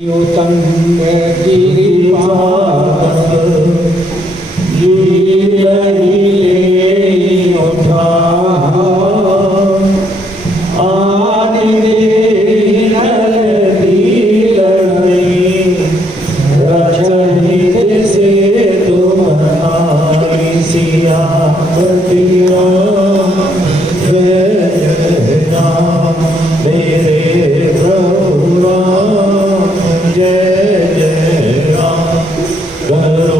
युतंग गिरिपाद लीले उठा आदि रचनित से तुम आई सियापतिया मेरे प्रभु राम जय जय राम करो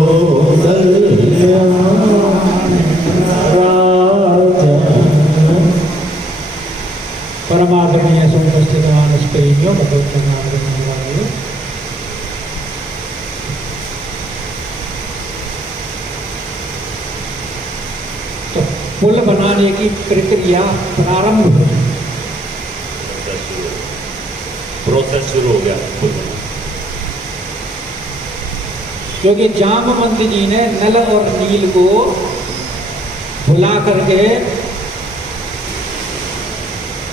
परमादरणीय सुपस्थित मानस प्रेमियों भगवत तो पुल बनाने की प्रक्रिया प्रारंभ हुई। प्रोसेस शुरू हो गया क्योंकि जामवंत जी ने नल और नील को भुला करके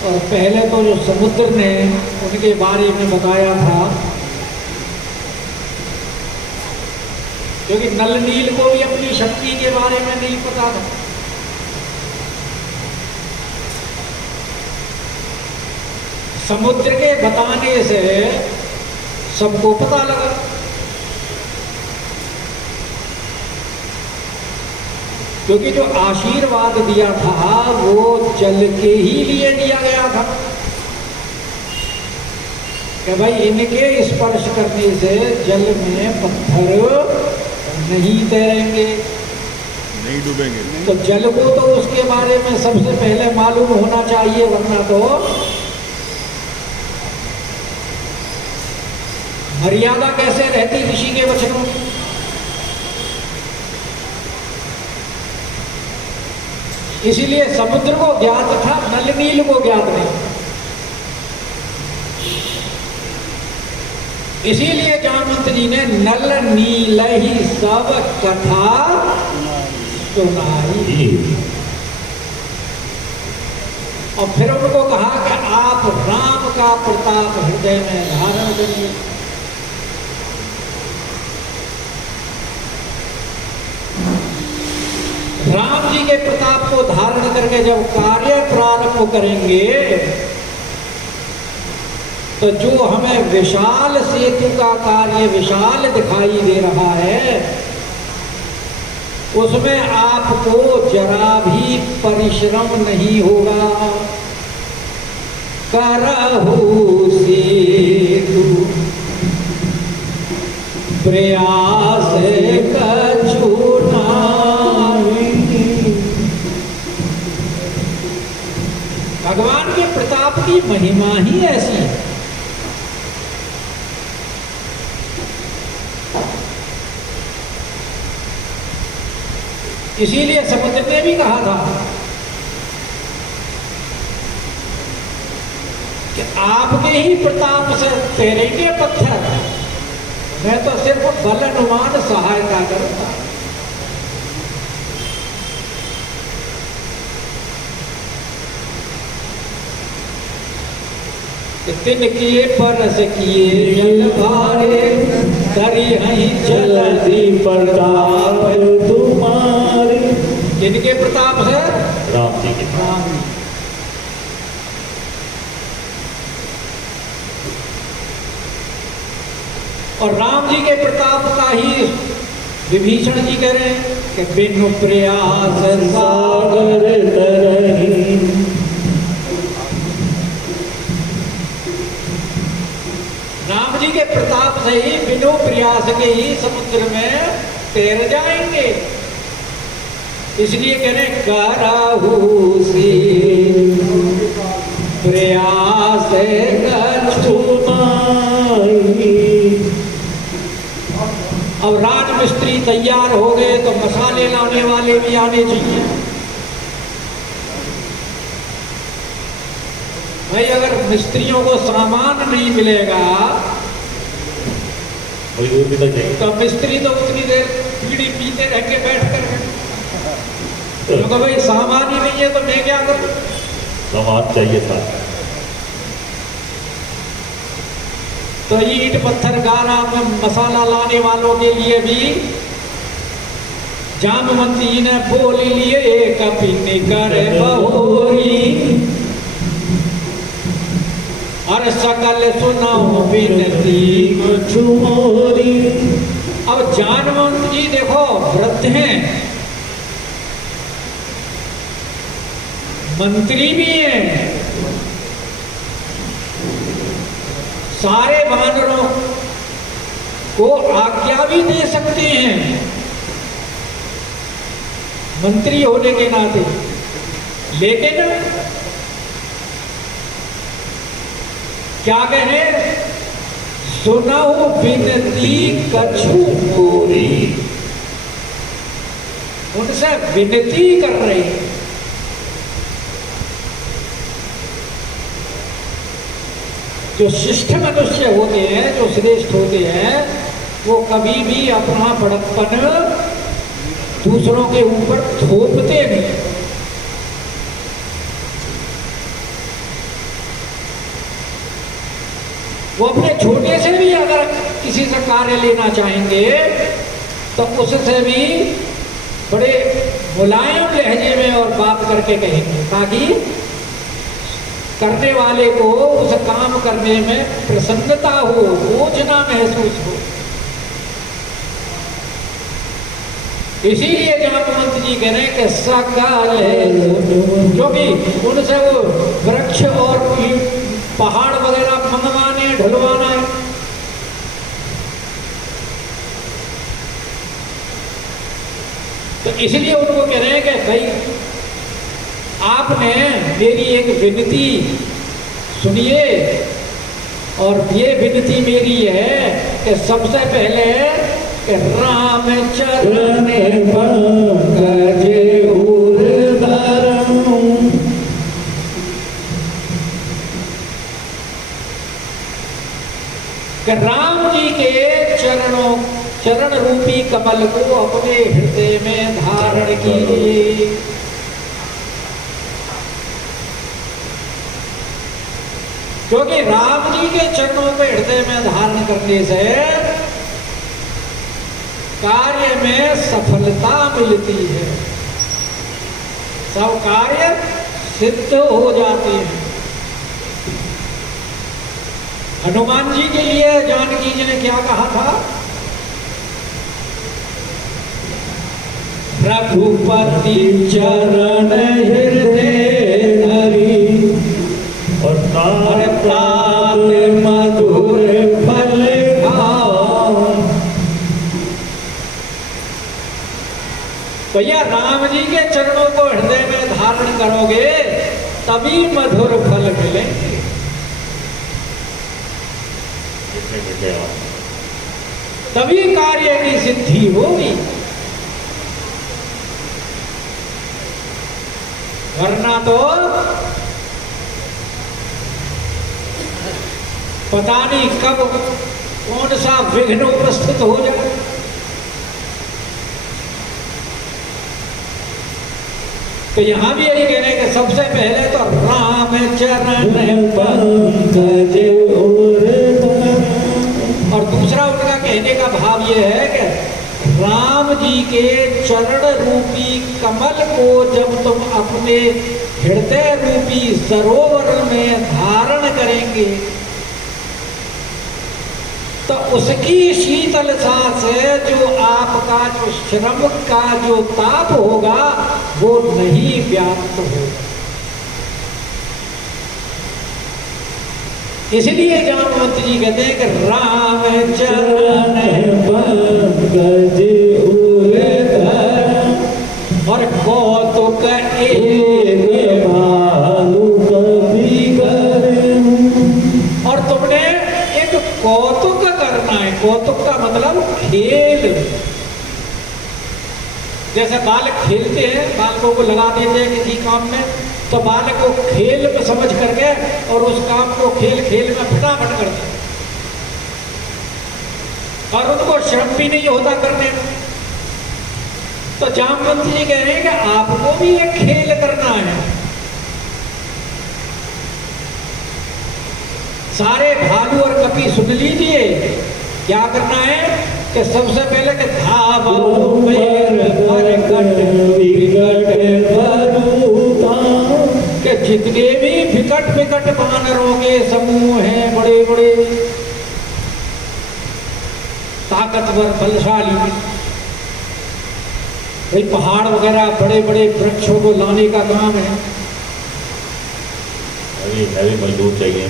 और पहले तो जो समुद्र ने उनके बारे में बताया था, क्योंकि नल नील को भी अपनी शक्ति के बारे में नहीं पता था। समुद्र के बताने से सबको पता लगा। क्योंकि जो आशीर्वाद दिया था वो जल के ही लिए दिया गया था कि भाई इनके स्पर्श करने से जल में पत्थर नहीं तैरेंगे, नहीं डूबेंगे। तो जल को तो उसके बारे में सबसे पहले मालूम होना चाहिए, वरना तो मर्यादा कैसे रहती ऋषि के वचनों की। इसीलिए समुद्र को ज्ञात था, नल नील को ज्ञात नहीं। इसीलिए जामवंत जी ने नल नील ही सब कथा सुनाई और फिर उनको कहा कि आप राम का प्रताप हृदय में धारण करिए। राम जी के प्रताप को धारण करके जब कार्य प्रारंभ करेंगे तो जो हमें विशाल सेतु का कार्य विशाल दिखाई दे रहा है, उसमें आपको जरा भी परिश्रम नहीं होगा। करहु सेतु प्रयास कछु भगवान के प्रताप की महिमा ही ऐसी है। इसीलिए समुद्र ने भी कहा था कि आपके ही प्रताप से तैरेंगे पत्थर, मैं तो सिर्फ बल अनुमान सहायता करूंगा। तिनके परस किए जल भारे तरी हई जलधि प्रताप तुम्हारे। किनके प्रताप है? राम जी के। राम जी। और राम जी के प्रताप का ही विभीषण जी कह रहे हैं कि बिनु प्रयास सागर तरही। राम जी के प्रताप से ही बिनु प्रयास के ही समुद्र में तैर जाएंगे। इसलिए कह रहे करहु सेतु प्रयास कछु नाहि। अब राजमिस्त्री तैयार हो गए तो मसाले लाने वाले भी आने चाहिए। भाई अगर मिस्त्रियों को सामान नहीं मिलेगा तो मिस्त्री तो उतनी देर बीड़ी पीते रह के बैठ कर, तो भाई सामान ही नहीं है तो मैं क्या करूं। सामान चाहिए था। तो ईंट पत्थर गारा में मसाला लाने वालों के लिए भी जामवंती ने बोल लिए कपिन कर बहोरी, और सकल सुनाओ विनती कछुमोरी। अब जानवंत जी देखो वृद्ध हैं, मंत्री भी हैं, सारे वानरों को आज्ञा भी दे सकते हैं मंत्री होने के नाते, लेकिन क्या कहे, सुनाओ विनती कछु मोरी, उनसे विनती कर रहे हैं। जो शिष्ट मनुष्य होते हैं, जो श्रेष्ठ होते हैं, वो कभी भी अपना बड़प्पन दूसरों के ऊपर थोपते नहीं। वो अपने छोटे से भी अगर किसी से कार्य लेना चाहेंगे तो उससे भी बड़े मुलायम लहजे में और बात करके कहेंगे, ताकि करने वाले को उस काम करने में प्रसन्नता हो, बोझ ना महसूस हो। इसीलिए जामवंत जी कह रहे हैं कि सकल है, क्योंकि उनसे वो वृक्ष और पहाड़ वगैरह मंगवाने ढलवाना है। तो इसलिए उनको कह रहे हैं कि भाई आपने मेरी एक विनती सुनिए, और ये विनती मेरी है कि सबसे पहले कि राम चरण पंकज उर्धरम, कि राम जी के चरण रूपी कमल को अपने हृदय में धारण कीजिए। क्योंकि राम जी के चरणों को हृदय में धारण करने से कार्य में सफलता मिलती है, सब कार्य सिद्ध हो जाते हैं। हनुमान जी के लिए जानकी जी ने क्या कहा था, रघुपति चरण हृदय धरी, और तात मधुर फल खाओ। भैया राम जी के चरणों को हृदय में धारण करोगे तभी मधुर फल मिलेंगे। तभी कार्य की सिद्धि होगी, वरना तो पता नहीं कब कौन सा विघ्न उपस्थित हो जाए। तो यहां भी यही कह रहे हैं कि सबसे पहले तो राम चरण पंकज उर्धरम, और दूसरा उनका कहने का भाव यह है कि राम जी के चरण रूपी कमल को जब तुम अपने हृदय रूपी सरोवर में धारण करेंगे तो उसकी शीतलता से जो आपका जो श्रम का जो ताप होगा वो नहीं व्याप्त होगा। इसलिए जामवंत जी कहते हैं कि राम चरण पंकज उर्धरम, और कौतुक एक भालु कभी करें, और तुमने एक कौतुक करना है। कौतुक का मतलब खेल, जैसे बालक खेलते हैं, बालकों को लगा देते हैं किसी काम में, तो बालक को खेल में समझ करके और उस काम को खेल खेल में फटाफट करते हैं, और उनको श्रम भी नहीं होता करने में। तो जामवंत जी कह रहे हैं कि आपको भी एक खेल करना है। सारे भालू और की सुन लीजिए। क्या करना है कि सबसे पहले कि धावो मेर मरकट विकट बरूता, कि जितने भी विकट विकट वानरों के समूह हैं, बड़े बड़े ताकतवर बलशाली, भाई पहाड़ वगैरह बड़े बड़े वृक्षों को लाने का काम है, हैवी मजदूर चाहिए।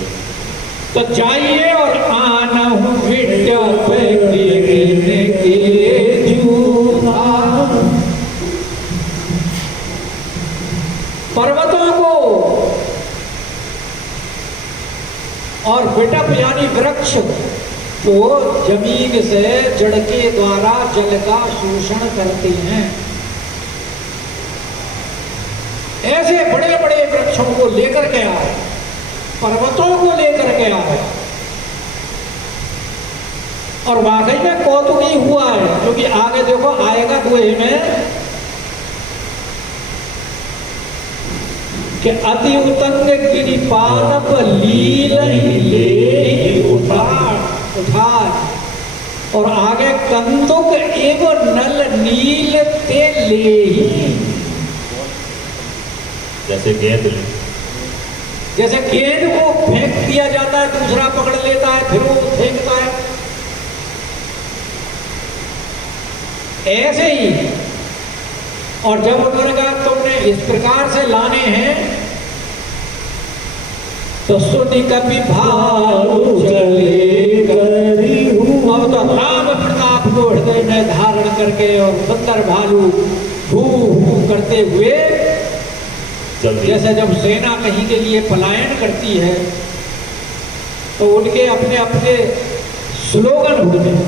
तो जाइए और आना हूँ विट्या पे गिरने के जूता। पर्वतों को और विटप यानी वृक्ष को जमीन से जड़ के द्वारा जल का शोषण करते हैं, ऐसे बड़े बड़े वृक्षों को लेकर के आए, पर्वतों को लेकर के आए। और वाकई में कौतुक ही हुआ है, क्योंकि आगे देखो आएगा दोहे में कि अति उतंग गिरिपादप लील ले उठार, और आगे कंदुक एवं नल नील ते ले ही, जैसे गेंद, जैसे गेंद को फेंक दिया जाता है, दूसरा पकड़ लेता है, फिर वो फेंकता है, ऐसे ही। और जब उन्होंने कहा तुमने इस प्रकार से लाने हैं, तो सुनी कभी भालू चले करी हूँ, और तो राम प्रताप को हृदय में धारण करके और सुंदर भालू हू हू करते हुए, जैसे जब सेना कहीं के लिए पलायन करती है तो उनके अपने अपने स्लोगन होते हैं,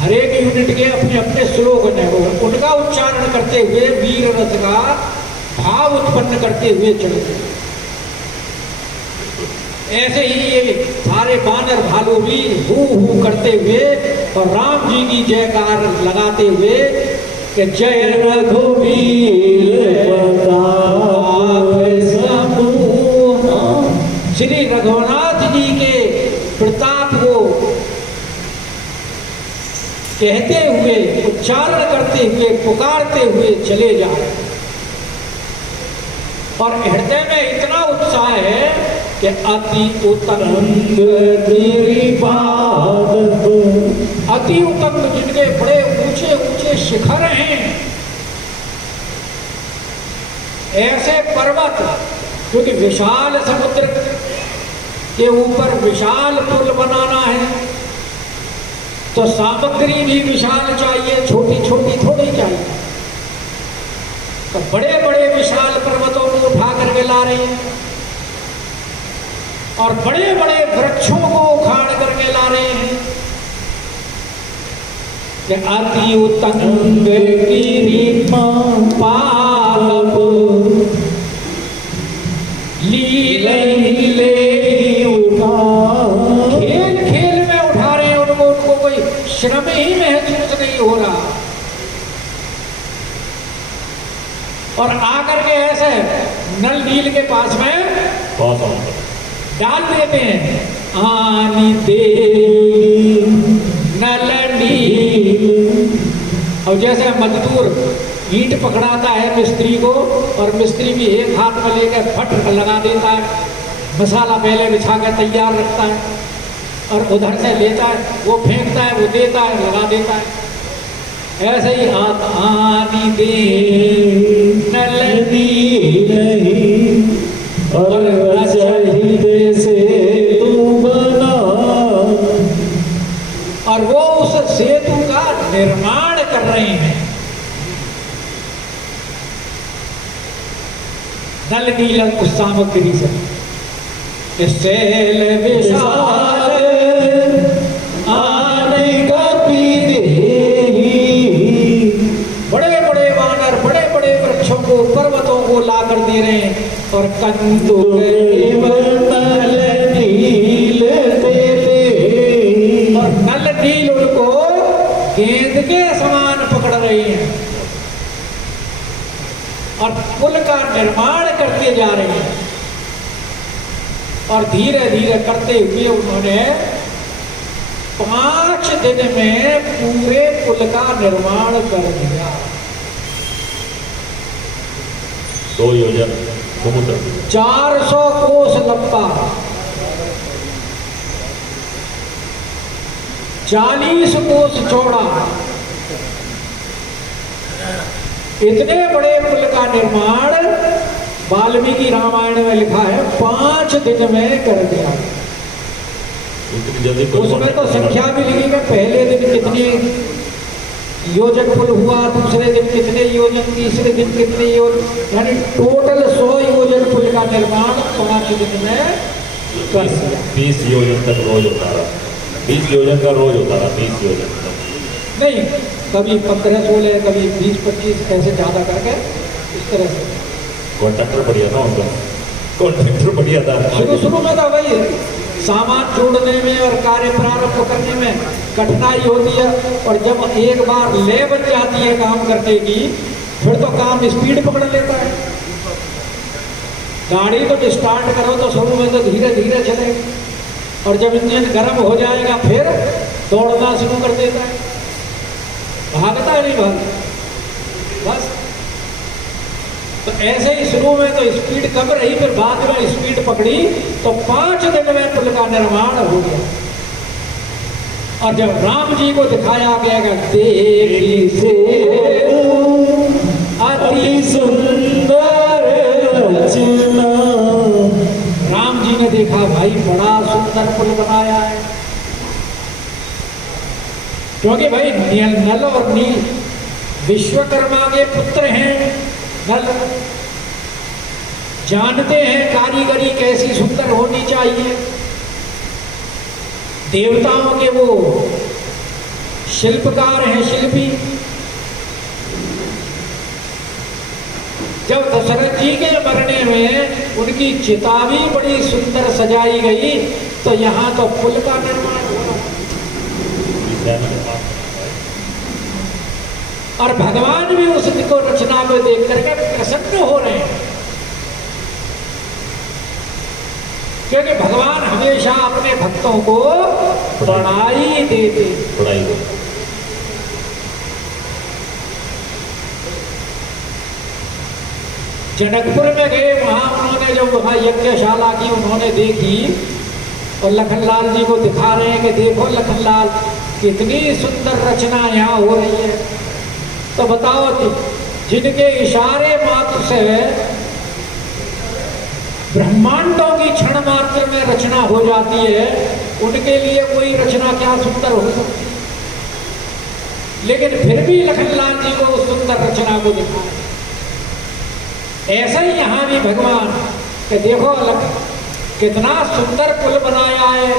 हर एक यूनिट के अपने अपने स्लोगन है, उनका उच्चारण करते हुए वीर रस का भाव उत्पन्न करते हुए चलते। ऐसे ही ये सारे बानर भालू भी हू हू करते हुए और राम जी की जयकार लगाते हुए कि जय रघुवीर प्रताप समूह, श्री रघुनाथ जी के प्रताप को कहते हुए, उच्चारण करते हुए, पुकारते हुए चले जा रहे हैं। और हृदय में इतना उत्साह है कि अति उतंग गिरिपाद, अति उतंग जिनके बड़े ऊंचे ऊंचे शिखर हैं, ऐसे पर्वत, क्योंकि विशाल समुद्र के ऊपर विशाल पुल बनाना है, तो सामग्री भी विशाल चाहिए, छोटी छोटी थोड़ी चाहिए। तो बड़े बड़े विशाल पर्वतों को उठा करके ला रही हैं और बड़े बड़े वृक्षों को उखाड़ करके ला रहे हैं। कि अति उतंग गिरिपाद लीले उठा, खेल खेल में उठा रहे हैं उनको, उनको कोई श्रम ही महसूस नहीं हो रहा। और आकर के ऐसे नल नील के पास में डाल देते हैं, आनी दे नल नील। और जैसे मजदूर ईंट पकड़ाता है मिस्त्री को, और मिस्त्री भी एक हाथ में लेकर फट लगा देता है, मसाला पहले बिछा कर तैयार रखता है, और उधर से लेता है, वो फेंकता है, वो देता है, लगा देता है। ऐसे ही आनी दे नल नील और रचहित से तू बना, और वो उस सेतु का निर्माण कर रहे हैं। नल नील उस सामग्री से शैल विशाल आने का बड़े बड़े वानर बड़े बड़े वृक्षों को पर्वतों को ला कर दे रहे हैं। और कंदुक नल नील देते, और नल नील उनको गेंद के समान पकड़ रही हैं और पुल का निर्माण करते जा रहे हैं। और धीरे धीरे करते हुए उन्होंने 5 दिन में पूरे पुल का निर्माण कर दिया। 2 योजन समुद्र 400 कोस लंबा, 40 कोस चौड़ा, इतने बड़े पुल का निर्माण वाल्मीकि रामायण में लिखा है 5 दिन में कर दिया। इतनी जल्दी पुल उसमें तो संख्या भी लिखी है, पहले दिन कितने योजन पुल हुआ, दूसरे दिन कितने योजन, तीसरे दिन कितने योजन, यानी टोटल 100 योजन पुल का निर्माण 5 दिन में कर दिया। 20 योजन तक रोज होता रहा, 20 योजन का रोज होता रहा, 20 योजन तक नहीं, कभी 15-16, कभी 20-25, ऐसे ज्यादा करके इस तरह से। कॉन्ट्रैक्टर बढ़िया था उनका, कॉन्ट्रैक्टर बढ़िया था। शुरू में तो वही सामान जोड़ने में और कार्य प्रारंभ करने में कठिनाई होती है, और जब एक बार ले बन जाती है काम करने की, फिर तो काम स्पीड पकड़ लेता है। गाड़ी तो स्टार्ट करो तो शुरू में तो धीरे धीरे चलेगी, और जब इंजन गर्म हो जाएगा फिर दौड़ना शुरू कर देता है, भागता नहीं भागता बस। तो ऐसे ही शुरू में तो स्पीड कम रही, फिर बाद में स्पीड पकड़ी तो 5 दिन में पुल का निर्माण हो गया। और जब राम जी को दिखाया गया देखी से अति सुंदर रचना, राम जी ने देखा भाई बड़ा सुंदर पुल बनाया है, क्योंकि भाई नल और नील विश्वकर्मा के पुत्र हैं। नल जानते हैं कारीगरी कैसी सुंदर होनी चाहिए, देवताओं के वो शिल्पकार हैं, शिल्पी। जब दशरथ जी के मरने में उनकी चिता भी बड़ी सुंदर सजाई गई, तो यहाँ तो पुल का निर्माण हुआ। और भगवान भी उसको रचना को देख करके प्रसन्न हो रहे हैं, क्योंकि भगवान हमेशा अपने भक्तों को बढ़ाई देते। जनकपुर में गए, वहां उन्होंने जब वहां यज्ञशाला की उन्होंने देखी, और लखनलाल जी को दिखा रहे हैं कि देखो लखनलाल कितनी सुंदर रचना यहाँ हो रही है। तो बताओ जिनके इशारे मात्र से ब्रह्मांडों की क्षण मात्र में रचना हो जाती है, उनके लिए कोई रचना क्या सुंदर हो सकती है। लेकिन फिर भी लखनलाल जी को उस सुंदर रचना को दिखाया। ऐसा ही यहाँ भी भगवान कि देखो कितना सुंदर पुल बनाया है,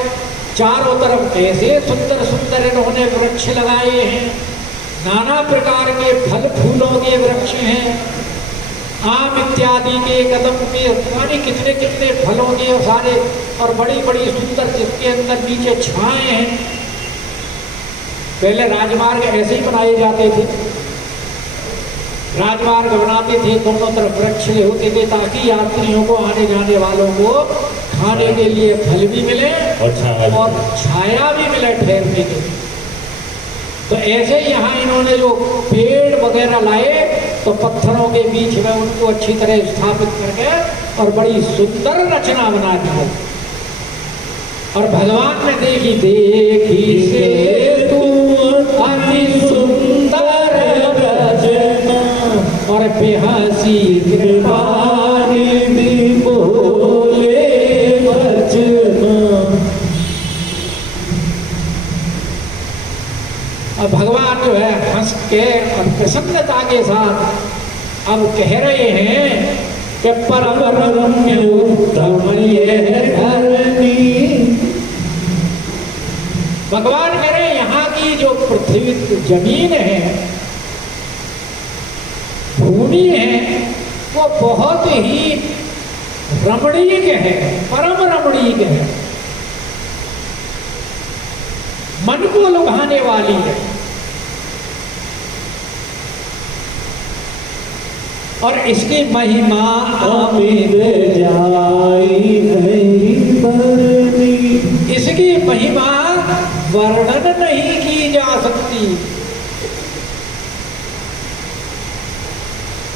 चारों तरफ ऐसे सुंदर सुंदर इन्होंने वृक्ष लगाए हैं, नाना प्रकार के फल फूलों के वृक्ष हैं, आम इत्यादि के, कदम के, यानी कितने कितने फलों के और सारे, और बड़ी बड़ी सुंदर, जिसके अंदर नीचे छाए हैं। पहले राजमार्ग ऐसे ही बनाए जाते थे, राजमार्ग बनाते थे, दोनों तरफ वृक्ष होते थे ताकि यात्रियों को, आने जाने वालों को खाने के लिए फल भी मिले और छाया भी मिले ठहरने के लिए। तो ऐसे यहाँ इन्होंने जो पेड़ वगैरह लाए, तो पत्थरों के बीच में उनको अच्छी तरह स्थापित करके और बड़ी सुंदर रचना बना दी। और भगवान ने देखी से तू अति सुंदर रचना, और बेहसी कृपानिधि बोले वचना। और भगवान जो है हंस के और प्रसन्नता के साथ अब कह रहे हैं कि परम रम्य उत्तम ये धरनी। भगवान कह रहे हैं यहाँ की जो पृथ्वी जमीन है, भूमि है, वो बहुत ही रमणीक है, परम रमणीक है, मन को लुभाने वाली है। और इसकी महिमा अमित जाई नहीं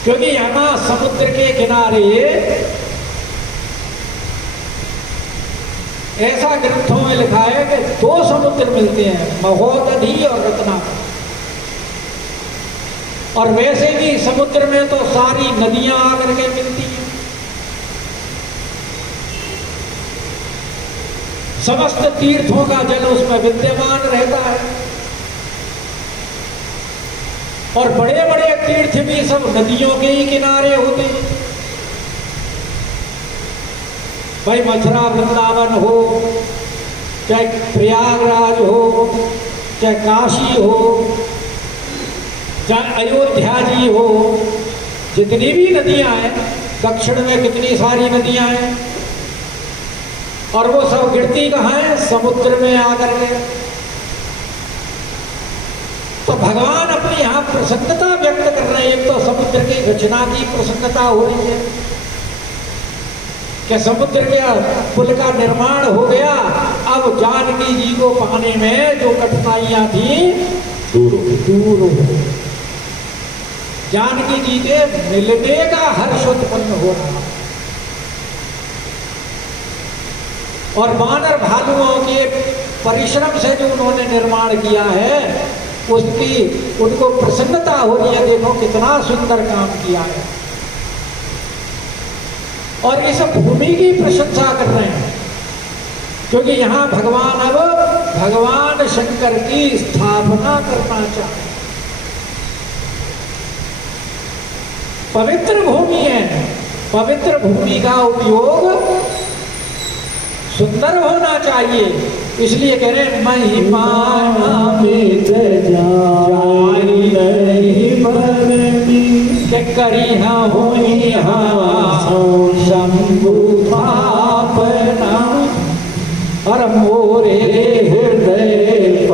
क्योंकि यहाँ समुद्र के किनारे ऐसा ग्रंथों में लिखा है कि दो समुद्र मिलते हैं, महोदधि और रत्नाकर। और वैसे भी समुद्र में तो सारी नदियां आकर के मिलती हैं, समस्त तीर्थों का जल उसमें विद्यमान रहता है। और बड़े बड़े तीर्थ भी सब नदियों के ही किनारे होते हैं। भाई मथुरा वृंदावन हो, चाहे प्रयागराज हो, चाहे काशी हो, चाहे अयोध्या जी हो, जितनी भी नदियां हैं, दक्षिण में कितनी सारी नदियां हैं, और वो सब गिरती कहाँ है? समुद्र में आकर के। तो भगवान अपनी यहाँ प्रसन्नता व्यक्त कर रहे हैं। एक तो समुद्र की रचना की प्रसन्नता हो रही है कि समुद्र के पुल का निर्माण हो गया। अब जानकी जी को पाने में जो कठिनाइयां थी दूर हो गई। जानकी जी के मिलने का हर्ष उत्पन्न हो रहा। और वानर भालुओं के परिश्रम से जो उन्होंने निर्माण किया है, उसकी उनको प्रसन्नता हो रही है। देखो कितना सुंदर काम किया है। और इस भूमि की प्रशंसा कर रहे हैं, क्योंकि यहाँ भगवान अब भगवान शंकर की स्थापना करना चाहते हैं। पवित्र भूमि है, पवित्र भूमि का उपयोग सुंदर होना चाहिए। इसलिए कह रहे महिमा करी होई और मोरे हृदय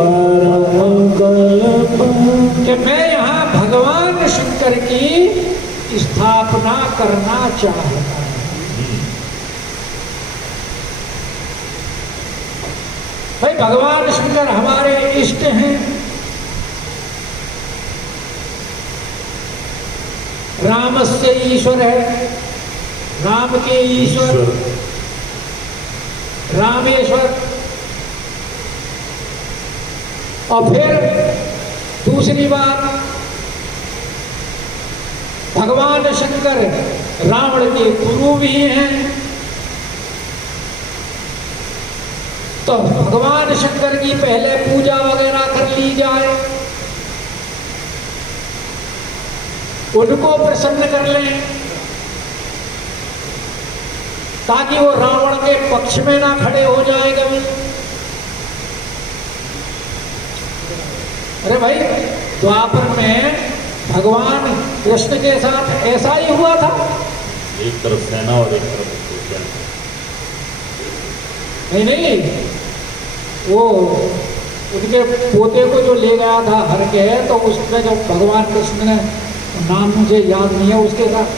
कि मैं यहाँ भगवान शंकर की स्थापना करना चाहता हूँ। भाई भगवान शंकर हमारे इष्ट हैं। रामस्य ईश्वर है, राम के ईश्वर रामेश्वर। और फिर दूसरी बात, भगवान शंकर रावण के गुरु भी हैं। तो भगवान शंकर की पहले पूजा वगैरह कर ली जाए, उनको प्रसन्न कर लें, ताकि वो रावण के पक्ष में ना खड़े हो जाए कभी। अरे भाई, द्वापर में भगवान कृष्ण के साथ ऐसा ही हुआ था। एक तरफ सेना और एक तरफ नहीं, वो उनके पोते को जो ले गया था हर के, तो उसमें जो भगवान कृष्ण ने, नाम मुझे याद नहीं है, उसके साथ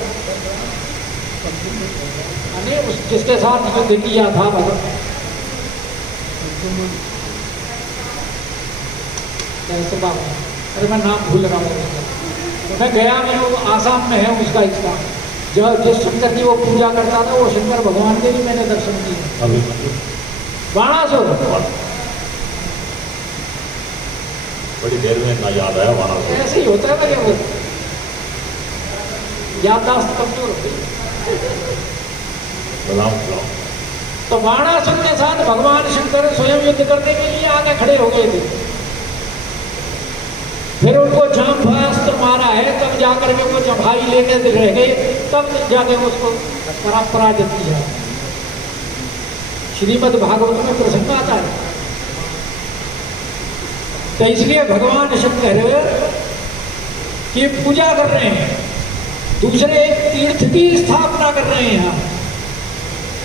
जिसके साथ युद्ध किया था अरे मैं नाम भूल रहा हूँ। मैं गया नहीं हूँ, आसाम में है उसका स्थान। जब जिस शंकर की वो पूजा करता था, वो शंकर भगवान के भी मैंने दर्शन किए। बाणासुर, बड़ी देर में ना याद आया बाणासुर। ऐसे ही होता है ना, वो याददाश्त कमजोर होती है। तो बाणासुर के साथ भगवान शंकर स्वयं युद्ध करने के लिए आगे खड़े हो गए थे। फिर उनको जांबास्त्र मारा है, तब जाकर के वो जम्भाई लेके रह गए, तब जाके उसको पराजित किया। श्रीमद् भागवत में प्रसंग आता है। तो इसलिए भगवान शंकर की पूजा कर रहे हैं, दूसरे एक तीर्थ की स्थापना कर रहे हैं यहाँ,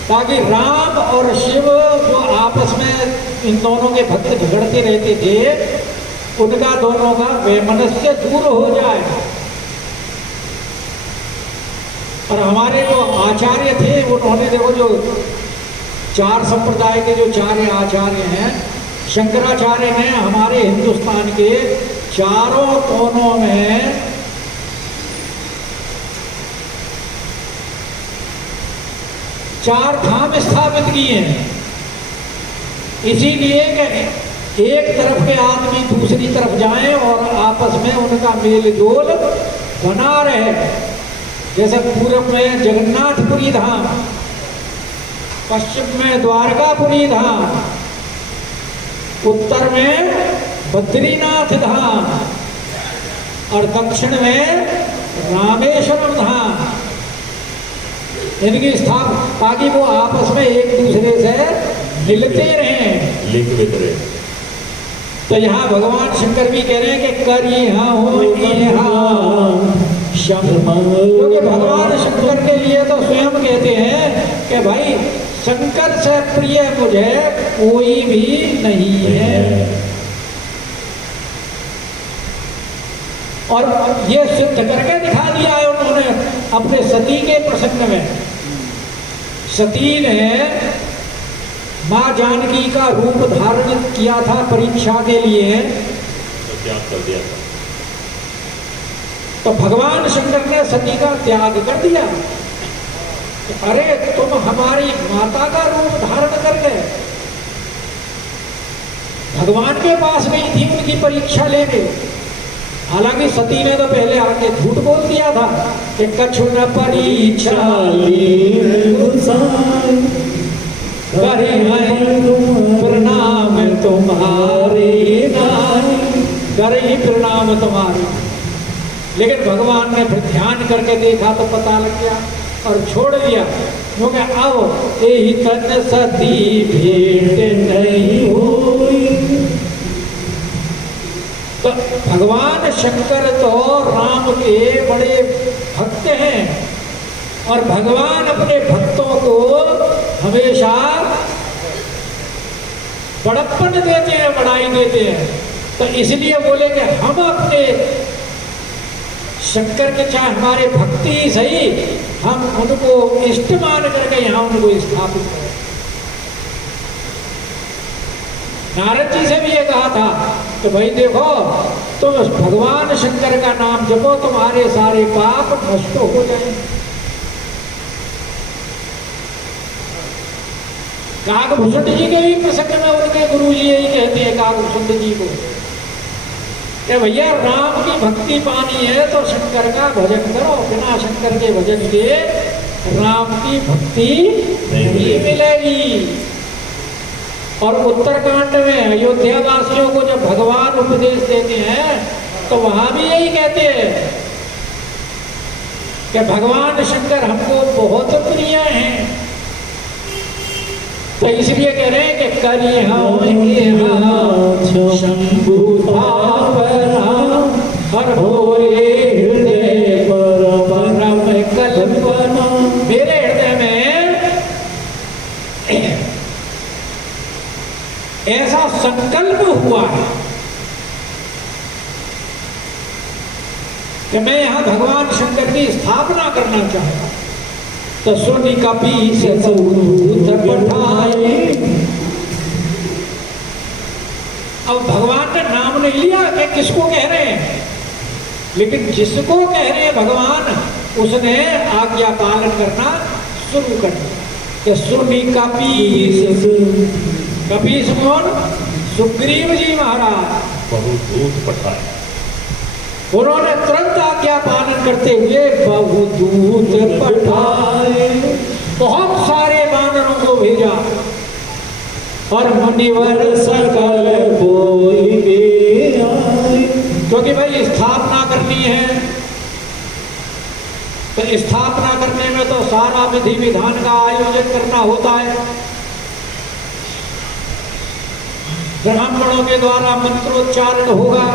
ताकि राम और शिव जो आपस में इन दोनों के भक्त झगड़ते रहते थे, उनका दोनों का वैमनस्य दूर हो जाए। और हमारे जो आचार्य थे, उन्होंने देखो, जो चार संप्रदाय के जो चार आचार्य हैं, शंकराचार्य ने हमारे हिंदुस्तान के चारों कोनों में 4 धाम स्थापित किए हैं। इसीलिए कि एक तरफ के आदमी दूसरी तरफ जाएं और आपस में उनका मेल जोल बना रहे। जैसे पूर्व में जगन्नाथपुरी धाम, पश्चिम में द्वारकापुरी धाम, उत्तर में बद्रीनाथ धाम और दक्षिण में रामेश्वरम धाम। इनकी स्थापना ताकि वो आपस में एक दूसरे से मिलते रहें, लिंक में रहे। तो यहाँ भगवान शंकर भी कह रहे हैं कि करी क्योंकि भगवान शंकर के लिए तो स्वयं कहते हैं कि भाई शंकर से प्रिय मुझे कोई भी नहीं है। और ये सिद्ध करके दिखा दिया है उन्होंने अपने सती के प्रसंग में। सती ने माँ जानकी का रूप धारण किया था परीक्षा के लिए, तो त्याग कर दिया था। तो भगवान शंकर ने सती का त्याग कर दिया। अरे तुम हमारी माता का रूप धारण कर गए। भगवान के पास गई थी उनकी परीक्षा लेने। हालांकि सती ने तो पहले आके झूठ बोल दिया था कि कछु न परीक्षा प्रणाम तुम्हारे प्रणाम तुम्हारे। लेकिन भगवान ने फिर ध्यान करके देखा तो पता लग गया और छोड़ दिया। क्योंकि अब यही तन सती भेंट नहीं हुई। तो भगवान शंकर तो राम के बड़े भक्त हैं और भगवान अपने भक्तों को हमेशा बड़प्पन देते हैं, बड़ाई देते हैं। तो इसलिए बोले कि हम अपने शंकर के चाहे हमारे भक्ति ही सही, हम उनको इष्ट मान करके यहाँ उनको स्थापित करें। नारद जी से भी ये कहा था कि भाई देखो तुम भगवान शंकर का नाम जपो, तुम्हारे सारे पाप नष्ट हो जाएं। काकभूषण जी के भी प्रसंग में उनके गुरु जी यही कहते हैं काकभूषण जी को कि भैया राम की भक्ति पानी है तो शंकर का भजन करो। बिना शंकर के भजन के राम की भक्ति नहीं मिलेगी। और उत्तरकांड में अयोध्या वासियों को जब भगवान उपदेश देते हैं तो वहां भी यही कहते हैं कि भगवान शंकर हमको बहुत प्रिय हैं। तो इसलिए कह रहे हैं कि करी शंभु हर भोरे हृदय परम कल्पना। मेरे हृदय में ऐसा संकल्प हुआ है कि मैं यहां भगवान शंकर की स्थापना करना चाहता। तो सुनी कपी से पठाए। अब भगवान ने नाम नहीं लिया कि किसको कह रहे हैं, लेकिन जिसको कह रहे हैं भगवान उसने आज्ञा पालन करना शुरू कर दिया। कि सुनी कपीस, कपीस कौन? सुग्रीव जी महाराज। बहुत दूत पठाए। उन्होंने तुरंत आज्ञा पालन करते हुए बहुदूत पठाए, बहुत सारे वानरों को भेजा और मुनिवर सकल कोई आए। क्योंकि भाई स्थापना करनी है तो स्थापना करने में तो सारा विधि विधान का आयोजन करना होता है। ब्राह्मणों के द्वारा मंत्रोच्चारण होगा,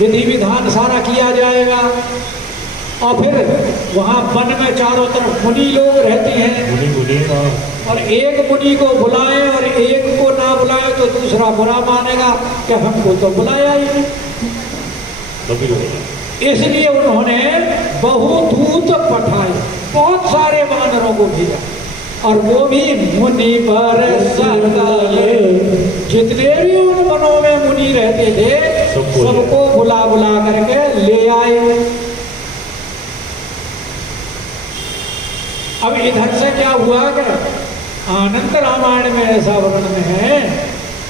विधि विधान सारा किया जाएगा और फिर वहां वन में चारों तरफ मुनि लोग रहते हैं और एक मुनि को बुलाएं और एक को ना बुलाएं तो दूसरा बुरा मानेगा कि हमको तो बुलाया ही नहीं। इसलिए उन्होंने बहुदूत पठाए, बहुत सारे वानरों को भेजा और वो भी मुनि पर सकल, जितने भी उन वनों में मुनि रहते थे सबको बुला बुला करके ले आए। अब इधर से क्या हुआ कि आनंद रामायण में ऐसा वर्णन है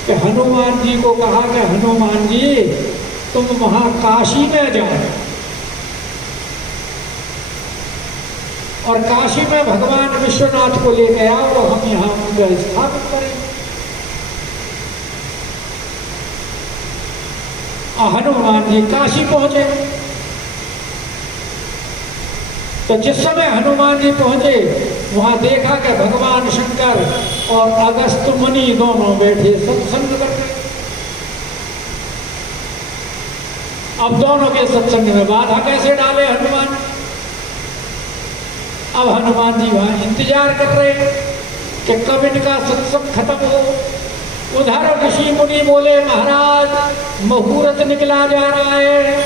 कि हनुमान जी को कहा कि हनुमान जी तुम वहां काशी में जाओ और काशी में भगवान विश्वनाथ को लेके आओ, हम यहाँ उनको स्थापित करें। हनुमान जी काशी पहुंचे तो जिस समय हनुमान जी पहुंचे वहां देखा कि भगवान शंकर और अगस्त मुनि दोनों बैठे सत्संग कर रहे। अब दोनों के सत्संग में बाधा कैसे डाले हनुमान? अब हनुमान जी वहां इंतजार कर रहे कि कब इनका सत्संग खत्म हो। उधर ऋषि मुनि बोले महाराज मुहूर्त निकला जा रहा है,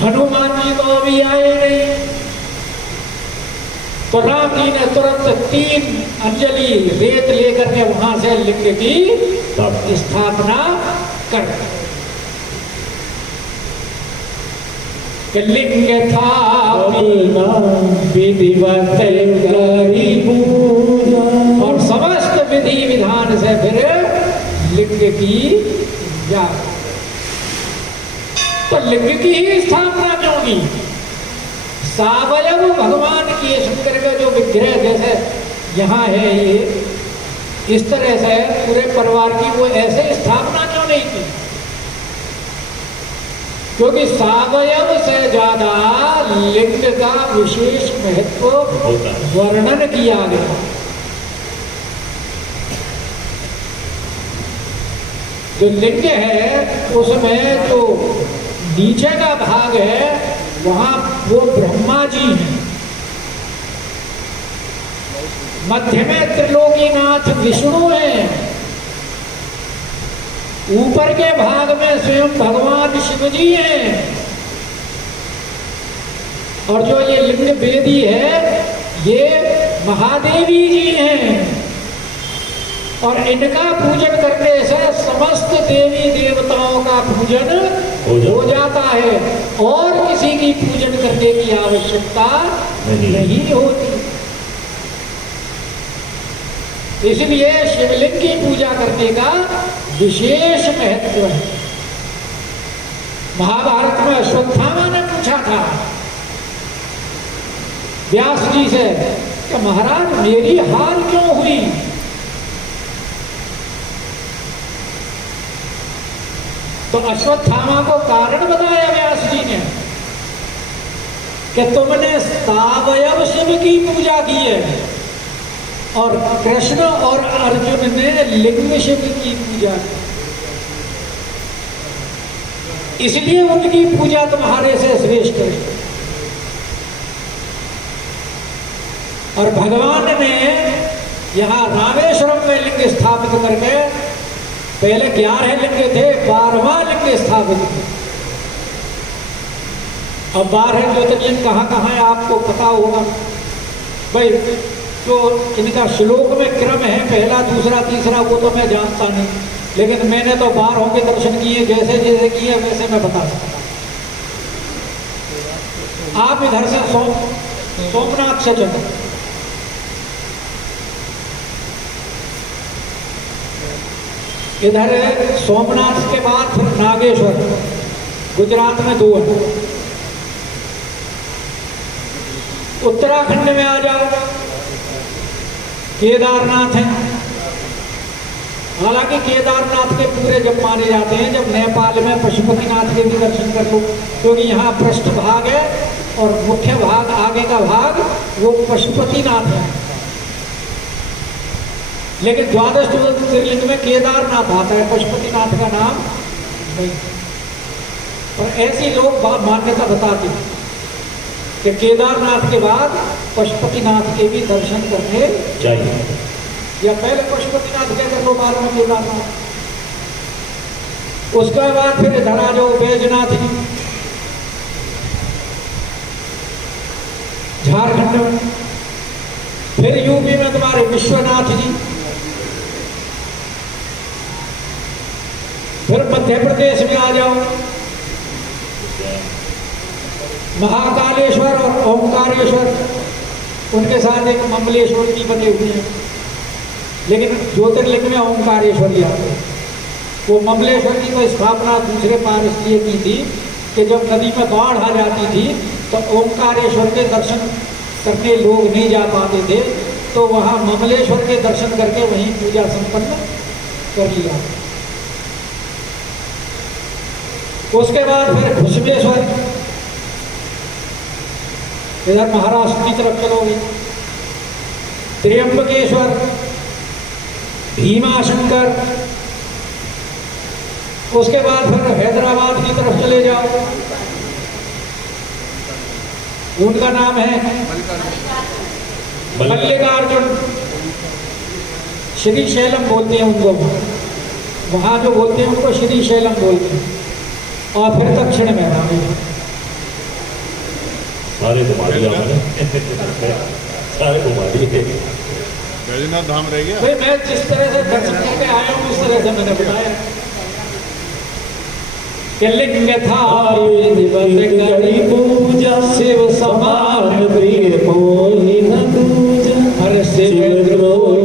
हनुमान जी तो अभी आए नहीं। तो राम जी ने तुरंत 3 अंजलि रेत लेकर के वहां से लिंग की स्थापना कर दी। लिंग था विधिवत करी पूजा और समस्त विधि विधान से फिर लिंग की जा। तो लिंग की ही स्थापना क्यों की? सावयव भगवान की शंकर का जो विग्रह जैसे यहाँ है ये इस तरह से पूरे परिवार की वो ऐसे स्थापना क्यों नहीं की? क्योंकि सावयव से ज्यादा लिंग का विशेष महत्व वर्णन किया गया। जो लिंग है उसमें जो नीचे का भाग है वहां वो ब्रह्मा जी हैं, मध्य में त्रिलोकीनाथ विष्णु हैं, ऊपर के भाग में स्वयं भगवान शिव जी हैं और जो ये लिंग वेदी है ये महादेवी जी हैं। और इनका पूजन करने से समस्त देवी देवताओं का पूजन हो जाता है और किसी की पूजन करने की आवश्यकता नहीं होती। इसलिए शिवलिंग की पूजा करने का विशेष महत्व है। महाभारत में अश्वत्थामा ने पूछा था व्यास जी से कि महाराज मेरी हार क्यों हुई? तो अश्वत्थामा को कारण बताया व्यास जी ने कि तुमने सावयव शिव की पूजा की है और कृष्ण और अर्जुन ने लिंग शिव की पूजा की, इसलिए उनकी पूजा तुम्हारे से श्रेष्ठ है। और भगवान ने यहाँ रामेश्वरम में लिंग स्थापित करके पहले 11 लिंग थे, 12वां लिंग स्थापित थे। अब 12 ज्योतिर्लिंग कहाँ कहाँ है आपको पता होगा भाई। तो इनका श्लोक में क्रम है पहला दूसरा तीसरा वो तो मैं जानता नहीं, लेकिन मैंने तो 12 के दर्शन किए, जैसे जैसे किए वैसे मैं बता सकता। आप इधर से सोमनाथ से चलो, इधर सोमनाथ के बाद फिर नागेश्वर, गुजरात में 2 है। उत्तराखंड में आ जाओ, केदारनाथ है। हालांकि केदारनाथ के पूरे जब माने जाते हैं जब नेपाल में पशुपतिनाथ के भी दर्शन कर लो, क्योंकि यहाँ पृष्ठ भाग है और मुख्य भाग आगे का भाग वो पशुपतिनाथ है। लेकिन द्वादश ज्योतिर्लिंग में केदारनाथ आता है, पशुपतिनाथ का नाम नहीं। और ऐसी लोग मान्यता बताते हैं कि केदारनाथ के बाद पशुपतिनाथ के भी दर्शन करने चाहिए, या पहले पशुपतिनाथ के कर लो बाद में केदारनाथ। उसके बाद फिर इधर आ जाओ बैजनाथ जी, झारखंड में। फिर यूपी में तुम्हारे विश्वनाथ जी, फिर मध्य प्रदेश में आ जाओ महाकालेश्वर और ओंकारेश्वर, उनके साथ एक ममलेश्वर की बने हुए हैं, लेकिन ज्योतिर्लिंग में ओंकारेश्वरी आते हैं। वो ममलेश्वर की तो स्थापना दूसरे पार इसलिए की थी कि जब नदी में बाढ़ आ जाती थी तो ओंकारेश्वर के दर्शन करके लोग नहीं जा पाते थे, तो वहाँ ममलेश्वर के दर्शन करके वहीं पूजा संपन्न कर लिया। उसके बाद फिर घुसमेश्वर, इधर महाराष्ट्र की तरफ चलोगे, त्र्यंबकेश्वर, भीमाशंकर, उसके बाद फिर हैदराबाद की तरफ चले जाओ, उनका नाम है मल्लिकार्जुन, श्री शैलम बोलते हैं उनको, वहाँ जो बोलते हैं उनको श्री शैलम बोलते हैं। और फिर दक्षिण में नाम सारे घुमा दिया मैंने सारे घुमा दिए। बैजनाथ धाम रह गया। भाई मैं जिस तरह से दर्शन करके आया हूँ उस तरह से मैंने बताया कि लिंग था पूजा शिव समान प्रिय मोहि न दूजा, हर शिव द्रोह